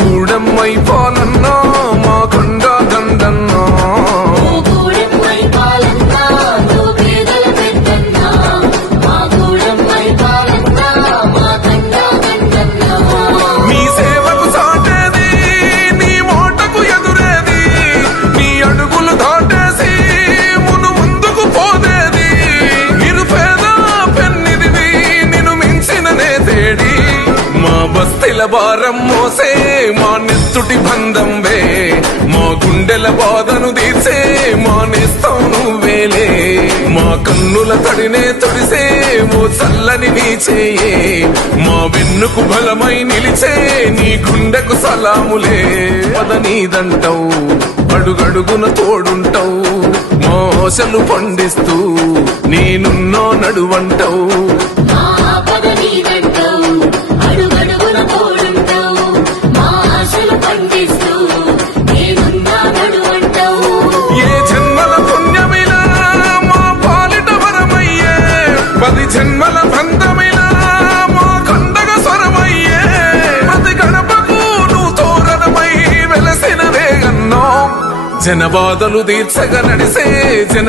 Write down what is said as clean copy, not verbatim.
గూడెమ్మై పాలన్నా మా కొండ దండన్నా మీ సేవకు సాటేది నీ మాటకు ఎదురేది నీ అడుగులు దాటేసి మును ముందుకు పోదేది నిరుపేద పెన్నిదివి నిన్ను మించిన నేతేడి మా బస్తీల భారం మోసే మా నెత్తుటి బంధంవే మా గుండెల బాధను తీర్చే మా నేస్తం నువ్వేలే మా కన్నుల తడినే తొడిసే ఓ చల్లని నీ చేయే మా వెన్నుకు బలమై నిలిచే నీ గుండెకు సలాములే పద నీదంటావు అడుగడుగున తోడుంటావు మా ఆశలు పండిస్తూ నేనున్నో నడువంటావు జన్మల బంధమిలా మా కండగ స్వరమయ్యే ప్రతి గడపకు నువ్వు తోరణమై వెలసిన వేగన్నో జనబాధలు తీర్చగా నడిసే జన